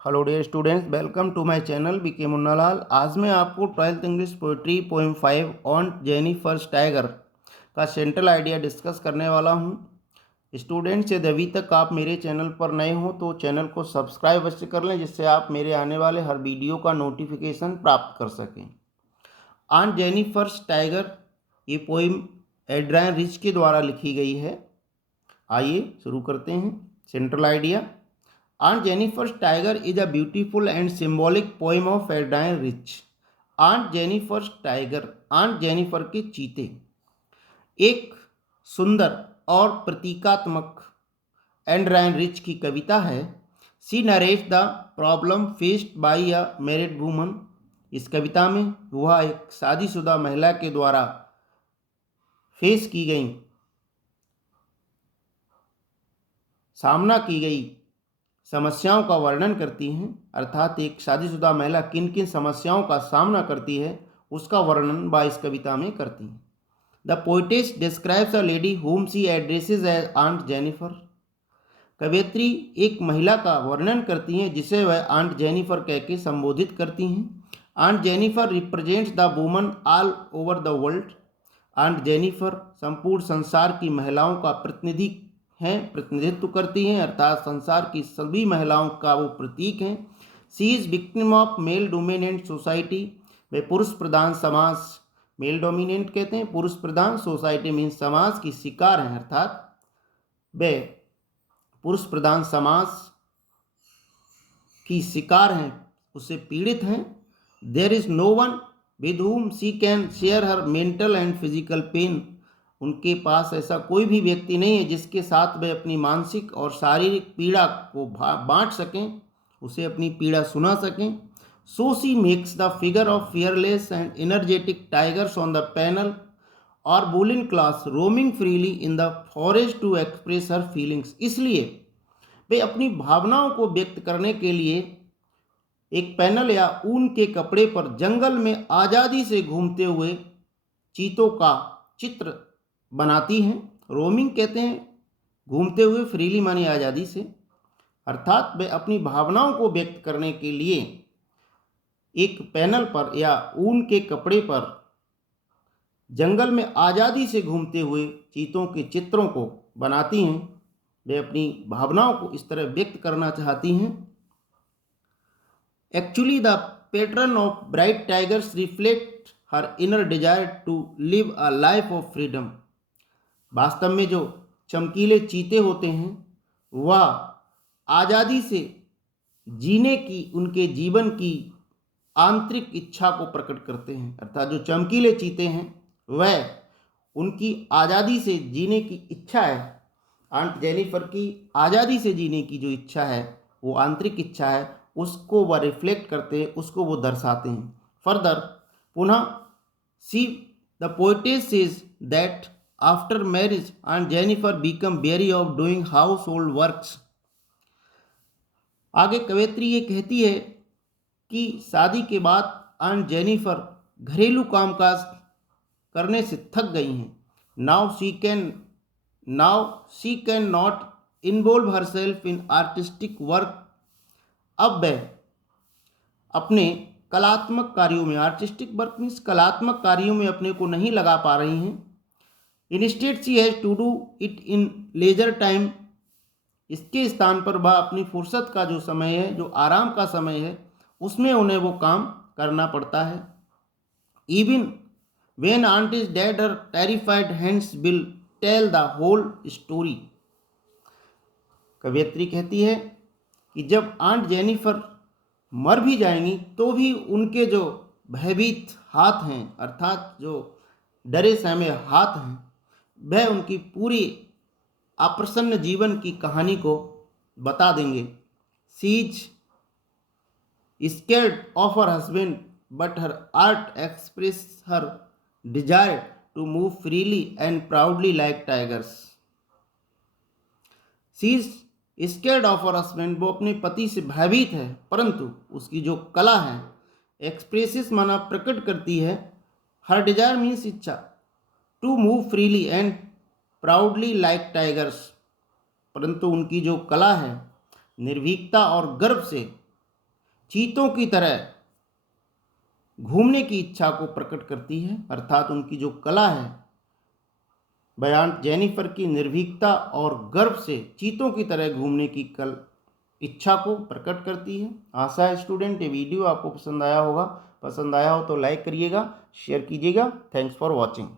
Hello dear students, welcome to my channel BK Munnalal. आज मैं आपको 12th English poetry poem 5 on Jennifer tiger का central idea discuss करने वाला हूं। स्टूडेंट्स, यदि अभी तक आप मेरे चैनल पर नए हो तो चैनल को सब्सक्राइब अवश्य कर लें, जिससे आप मेरे आने वाले हर वीडियो का नोटिफिकेशन प्राप्त कर सकें। ऑन जेनिफर टाइगर ये पोएम एड्रायन रिच के द्वारा लिखी गई है। आइए शुरू करते हैं। Central idea: Aunt Jennifer's Tiger is a beautiful and symbolic poem of Adrian Rich. Aunt Jennifer's Tiger, Aunt Jennifer के चीते, एक सुंदर और प्रतीकात्मक एड्रायन रिच की कविता है। She narrates the problem faced by a married woman. इस कविता में वह एक शादीशुदा महिला के द्वारा फेस की गई, सामना की गई समस्याओं का वर्णन करती हैं। अर्थात एक शादीशुदा महिला किन किन समस्याओं का सामना करती है उसका वर्णन वह इस कविता में करती हैं। The poetess describes a lady whom she addresses as Aunt Jennifer. कवयित्री एक महिला का वर्णन करती हैं जिसे वह आंट जेनिफर कह के संबोधित करती हैं। Aunt Jennifer represents the woman all over the world. Aunt Jennifer संपूर्ण संसार की महिलाओं का प्रतिनिधित्व करती हैं, अर्थात संसार की सभी महिलाओं का वो प्रतीक हैं। She is victim of male dominant society. वे पुरुष प्रधान समाज, मेल डोमिनेंट कहते हैं पुरुष प्रधान, सोसाइटी मीन्स समाज की शिकार हैं, अर्थात वे पुरुष प्रधान समाज की शिकार हैं, उससे पीड़ित हैं। There is no one with whom she can share her mental and physical pain. उनके पास ऐसा कोई भी व्यक्ति नहीं है जिसके साथ वे अपनी मानसिक और शारीरिक पीड़ा को बांट सकें, उसे अपनी पीड़ा सुना सकें। So she makes the figure of fearless and energetic tigers on the panel और bullying class roaming freely in the forest to express her feelings. इसलिए वे अपनी भावनाओं को व्यक्त करने के लिए एक पैनल या ऊन के कपड़े पर जंगल में आज़ादी से घूमते हुए चीतों का चित्र बनाती हैं। रोमिंग कहते हैं घूमते हुए, फ्रीली मानी आज़ादी से, अर्थात वे अपनी भावनाओं को व्यक्त करने के लिए एक पैनल पर या ऊन के कपड़े पर जंगल में आज़ादी से घूमते हुए चीतों के चित्रों को बनाती हैं। वे अपनी भावनाओं को इस तरह व्यक्त करना चाहती हैं। Actually the pattern of bright tigers reflect her inner desire to live a life of freedom. वास्तव में जो चमकीले चीते होते हैं वह आज़ादी से जीने की, उनके जीवन की आंतरिक इच्छा को प्रकट करते हैं। अर्थात जो चमकीले चीते हैं वह उनकी आज़ादी से जीने की इच्छा है। आंट जेनिफर की आज़ादी से जीने की जो इच्छा है, वो आंतरिक इच्छा है, उसको वह रिफ्लेक्ट करते हैं, उसको वो दर्शाते हैं। फर्दर पुनः see the poetess says that after marriage Aunt Jennifer become weary of doing household works. आगे कवयित्री ये कहती है कि शादी के बाद आंट जेनिफर घरेलू कामकाज करने से थक गई हैं। Now she can not involve herself in artistic work. अब वह अपने कलात्मक कार्यों में, आर्टिस्टिक वर्क मीन्स कलात्मक कार्यों में अपने को नहीं लगा पा रही हैं। Instead she has to do it in leisure time. इसके स्थान पर वह अपनी फुर्सत का जो समय है, जो आराम का समय है, उसमें उन्हें वो काम करना पड़ता है। Even when aunt is dead her terrified hands will tell the whole story. कवयित्री कहती है कि जब आंट जेनिफर मर भी जाएंगी तो भी उनके जो भयभीत हाथ हैं, अर्थात जो डरे सहमे हाथ हैं, वह उनकी पूरी अप्रसन्न जीवन की कहानी को बता देंगे। She is scared of her husband but her art express her desire to move freely and proudly like tigers. She is scared of her husband, वो अपने पति से भयभीत है, परंतु उसकी जो कला है, एक्सप्रेसिस माना प्रकट करती है, हर डिजायर मीन्स इच्छा, to move freely and proudly like tigers, परंतु उनकी जो कला है निर्भीकता और गर्व से चीतों की तरह घूमने की इच्छा को प्रकट करती है, अर्थात उनकी जो कला है बयान जेनिफर की निर्भीकता और गर्व से चीतों की तरह घूमने की इच्छा को प्रकट करती है। आशा है स्टूडेंट ये वीडियो आपको पसंद आया होगा। पसंद आया हो तो लाइक करिएगा, शेयर कीजिएगा। Thanks for watching.